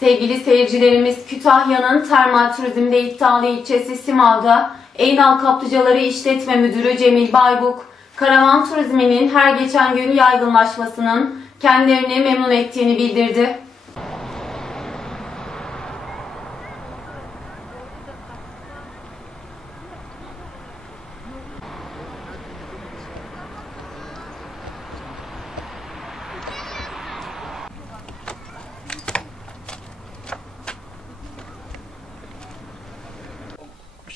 Sevgili seyircilerimiz Kütahya'nın termal turizmde iddialı ilçesi Simav'da Eynal Kaplıcaları İşletme Müdürü Cemil Baybuk, karavan turizminin her geçen gün yaygınlaşmasının kendilerini memnun ettiğini bildirdi.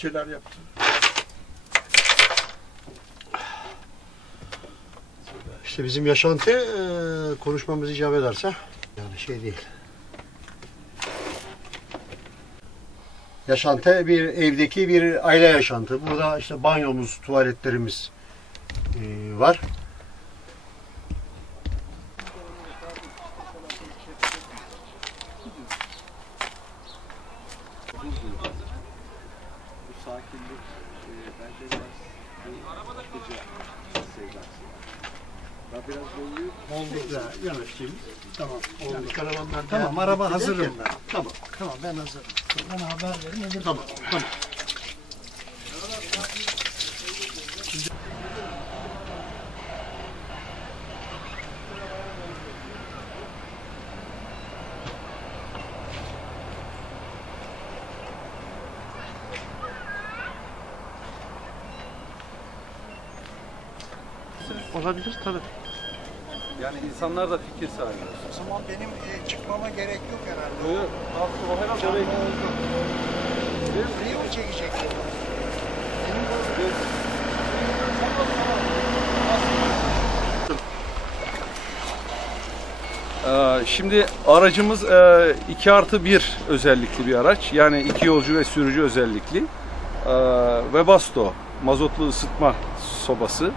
Şeyler yaptı. İşte bizim yaşantı eee, konuşmamız icap ederse yani şey değil. Yaşantı bir evdeki bir aile yaşantı. Burada işte banyomuz, tuvaletlerimiz eee, var. Bu sakinlik e, bence biraz sevdası. Ben biraz bolluyum. Oldu da yanaştığımız. Tamam. Yani karavanlar Tamam, araba hazırım ben. Tamam. Tamam ben hazırım. Bana haber verin. Öbür Tamam. Olabilir tabii. Yani insanlar da fikir sahibi olsun. O zaman benim e, çıkmama gerek yok herhalde. Yok, o herhalde oraya Burayı mı çekeceksin? Ee, Şimdi aracımız e, 2 artı 1 özellikli bir araç. Yani iki yolcu ve sürücü özellikli. Ee, Webasto mazotlu ısıtma sobası.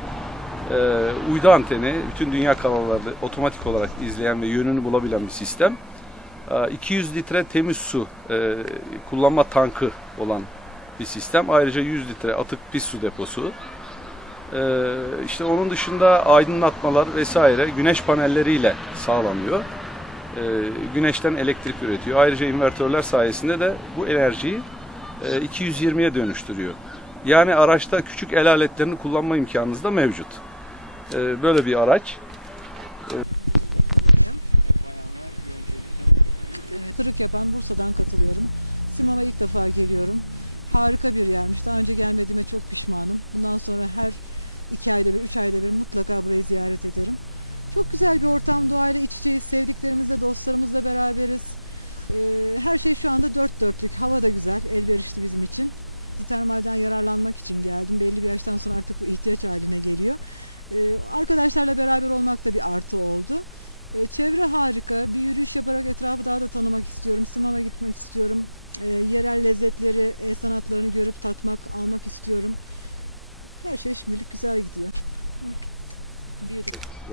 Ee, Uydu anteni bütün dünya kanallarda otomatik olarak izleyen ve yönünü bulabilen bir sistem. Ee, 200 litre temiz su e, kullanma tankı olan bir sistem. Ayrıca 100 litre atık pis su deposu. Ee, işte onun dışında aydınlatmalar vesaire güneş panelleriyle sağlanıyor. Ee, güneşten elektrik üretiyor. Ayrıca invertörler sayesinde de bu enerjiyi e, 220'ye dönüştürüyor. Yani araçta küçük el aletlerini kullanma imkanınız da mevcut. Ee, böyle bir araç.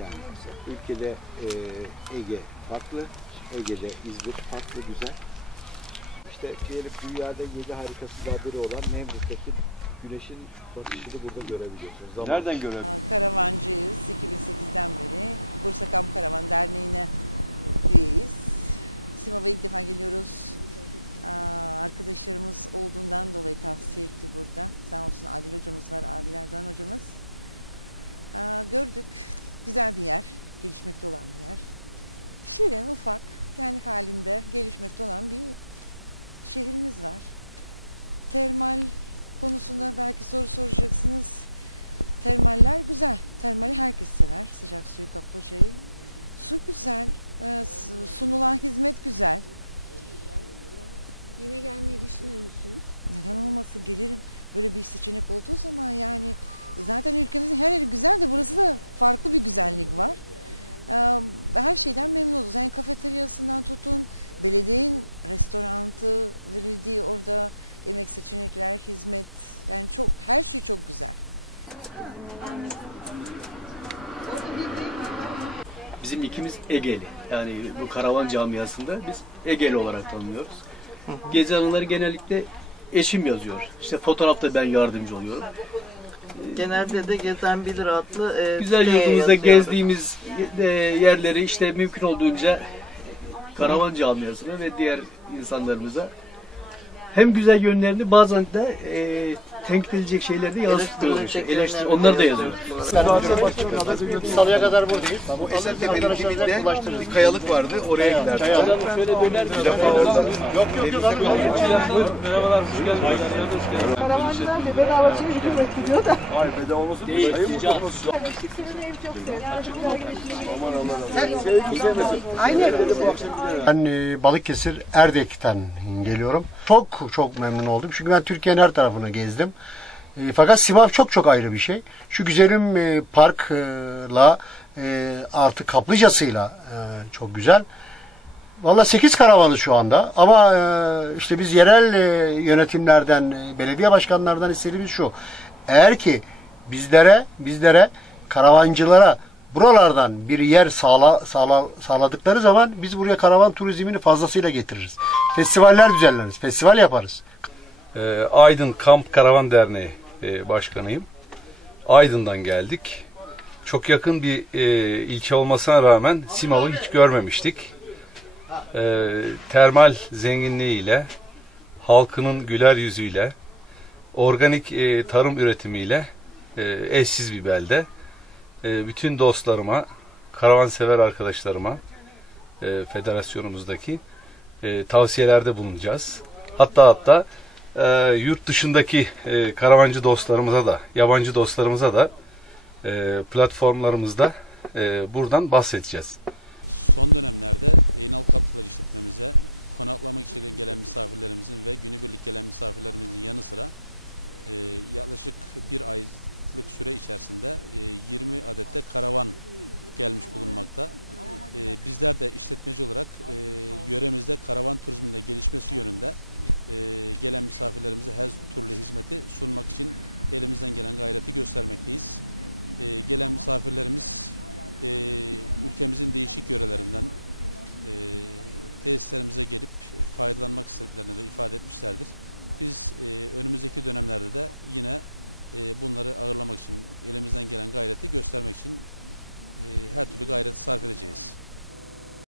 Yani ülkede e, Ege farklı, Ege'de İzmir farklı güzel. İşte diyelim dünyada yedi harikasından biri olan Nemrut'taki güneşin batışını burada görebiliyorsunuz. Zaman Nereden görev? Bizim ikimiz Egeli. Yani bu karavan camiasında biz Egeli olarak tanınıyoruz. Gezi anıları genellikle eşim yazıyor. İşte fotoğrafta ben yardımcı oluyorum. Genelde de Gezen Bilir adlı e, Güzel yurdumuzda gezdiğimiz e, yerleri işte mümkün olduğunca karavan camiasına ve diğer insanlarımıza hem güzel yönlerini bazen de e, tenkit edilecek şeyleri de yansıtıyoruz. Eleştir, onları da yazıyoruz. Salıya kadar buradayız. Bu Esentepe'nin dibinde bir kayalık vardı. Oraya giderdik. Bir defa orada. Yok yok yok abi. Karavancılar da. Bedavacıya hükümet gidiyor. da. Ben e, Balıkesir Erdek'ten geliyorum. Çok çok memnun oldum. Çünkü ben Türkiye'nin her tarafını gezdim. E, fakat Simav çok çok ayrı bir şey. Şu güzelim e, parkla e, artı kaplıcasıyla e, çok güzel. Valla 8 karavanı şu anda ama e, işte biz yerel e, yönetimlerden, e, belediye başkanlarından istediğimiz şu. Eğer ki bizlere, bizlere karavancılara buralardan bir yer sağla, sağla, sağladıkları zaman biz buraya karavan turizmini fazlasıyla getiririz. Festivaller düzenleriz, festival yaparız. Ee, Aydın Kamp Karavan Derneği e, başkanıyım. Aydın'dan geldik. Çok yakın bir e, ilçe olmasına rağmen Simav'ı hiç görmemiştik. E, termal zenginliğiyle, halkının güler yüzüyle, organik e, tarım üretimiyle e, eşsiz bir belde. E, bütün dostlarıma, karavansever arkadaşlarıma, e, federasyonumuzdaki e, tavsiyelerde bulunacağız. Hatta hatta e, yurt dışındaki e, karavancı dostlarımıza da, yabancı dostlarımıza da e, platformlarımızda e, buradan bahsedeceğiz.